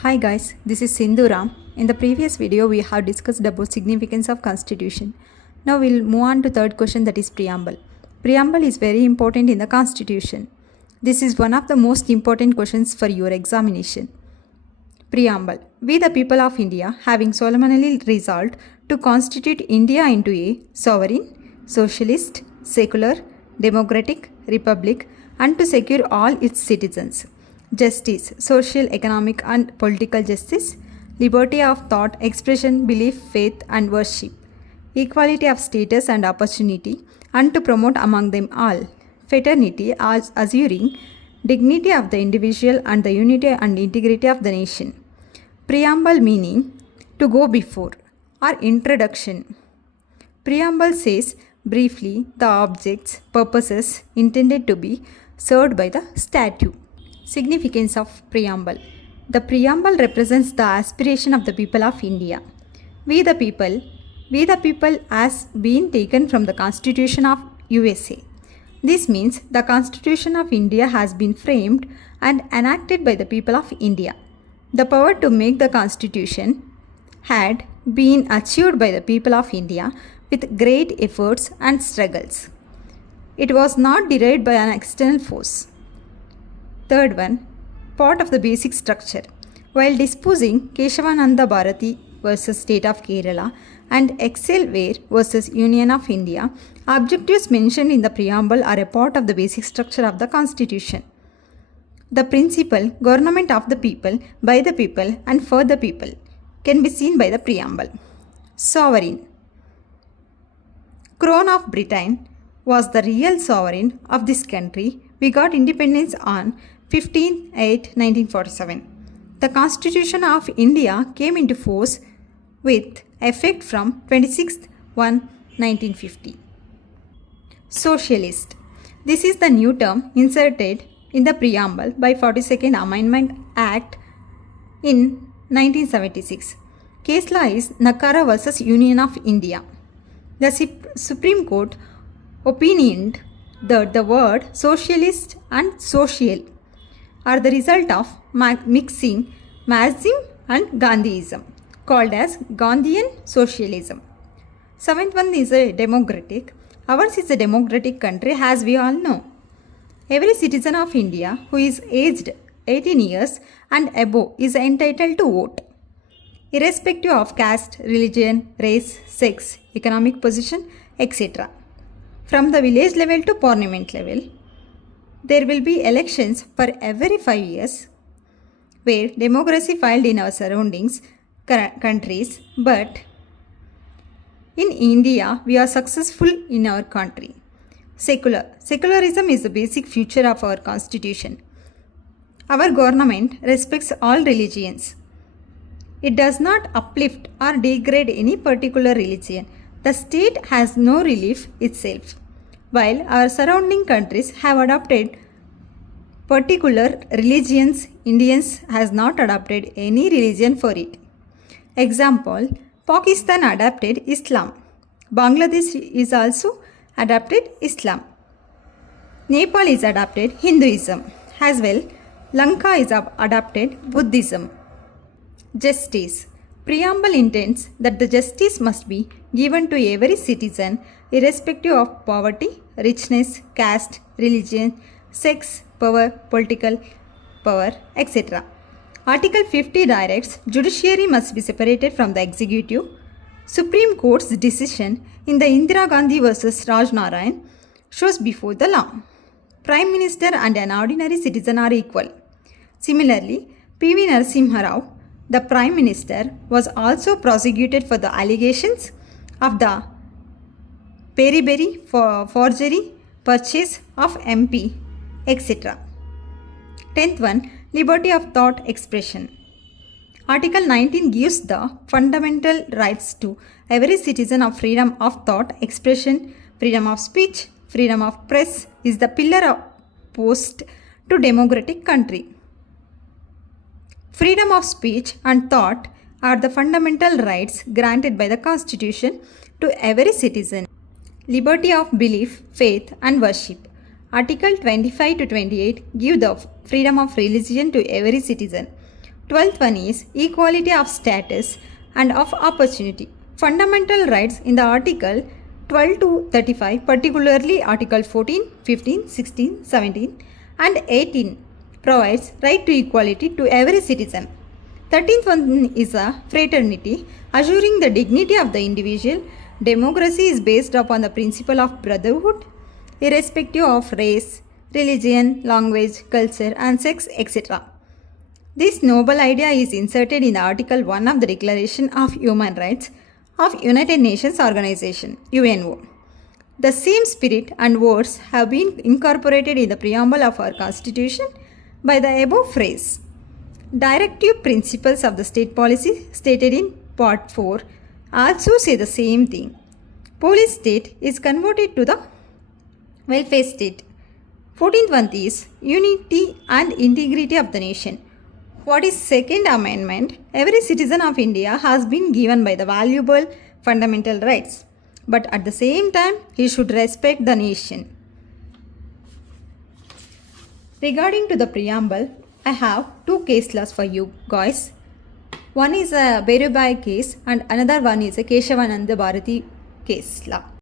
Hi guys, this is Sindhu Ram. In the previous video, we have discussed about significance of Constitution. Now we'll move on to third question, that is Preamble. Preamble is very important in the Constitution. This is one of the most important questions for your examination. Preamble. We the people of India, having solemnly resolved to constitute India into a sovereign, socialist, secular, democratic republic and to secure all its citizens justice, social, economic and political justice, liberty of thought, expression, belief, faith and worship, equality of status and opportunity, and to promote among them all fraternity as assuring dignity of the individual and the unity and integrity of the nation. Preamble meaning to go before or introduction. Preamble says briefly the objects, purposes intended to be served by the statute. Significance of Preamble. The Preamble represents the aspiration of the people of India. We the people has been taken from the Constitution of USA. This means the Constitution of India has been framed and enacted by the people of India. The power to make the Constitution had been achieved by the people of India with great efforts and struggles. It was not derived by an external force. Third one, part of the basic structure. While disposing Keshavananda Bharati versus State of Kerala and Excelware versus Union of India, objectives mentioned in the preamble are a part of the basic structure of the Constitution. The principle, government of the people, by the people and for the people, can be seen by the preamble. Sovereign. Crown of Britain was the real sovereign of this country. We got independence on 15/8/1947. The Constitution of India came into force with effect from 26/1/1950. Socialist. This is the new term inserted in the preamble by 42nd Amendment Act in 1976. Case law is Nakara versus Union of India. The Supreme Court opinioned that the word socialist and social are the result of mixing Marxism and Gandhiism, called as Gandhian socialism. Seventh one is a democratic. Ours is a democratic country, as we all know. Every citizen of India who is aged 18 years and above is entitled to vote, irrespective of caste, religion, race, sex, economic position, etc. From the village level to parliament level, there will be elections for every 5 years, where democracy filed in our surroundings countries, but in India we are successful in our country. Secularism is the basic feature of our constitution. Our government respects all religions. It does not uplift or degrade any particular religion. The state has no relief itself, while our surrounding countries have adopted particular religions. Indians has not adopted any religion for it. Example, Pakistan adopted Islam. Bangladesh is also adopted Islam. Nepal is adopted Hinduism. As well, Lanka is adopted Buddhism. Justice. Preamble intends that the justice must be given to every citizen irrespective of poverty, richness, caste, religion, sex, power, political power, etc. Article 50 directs judiciary must be separated from the executive. Supreme Court's decision in the Indira Gandhi versus Raj Narayan shows before the law. Prime Minister and an ordinary citizen are equal. Similarly, P.V. Narasimha Rao, the Prime Minister, was also prosecuted for the allegations of the Peri forgery, purchase of MP, etc. 10th one, liberty of thought expression. Article 19 gives the fundamental rights to every citizen of freedom of thought expression, freedom of speech, freedom of press is the pillar opposed to democratic country. Freedom of speech and thought are the fundamental rights granted by the Constitution to every citizen. Liberty of belief, faith and worship. Article 25 to 28 give the freedom of religion to every citizen. 12th one is equality of status and of opportunity. Fundamental rights in the Article 12 to 35, particularly Article 14, 15, 16, 17 and 18 provides right to equality to every citizen. 13th one is a fraternity, assuring the dignity of the individual. Democracy is based upon the principle of brotherhood, irrespective of race, religion, language, culture and sex, etc. This noble idea is inserted in Article 1 of the Declaration of Human Rights of United Nations Organization, UNO. The same spirit and words have been incorporated in the preamble of our Constitution by the above phrase. Directive principles of the state policy stated in Part 4 also say the same thing. Police state is converted to the welfare state. 14th one is unity and integrity of the nation. What is Second Amendment? Every citizen of India has been given by the valuable fundamental rights, but at the same time, he should respect the nation. Regarding to the preamble, I have two case laws for you guys. One is a Berubai case and another one is a Keshavananda Bharati case law.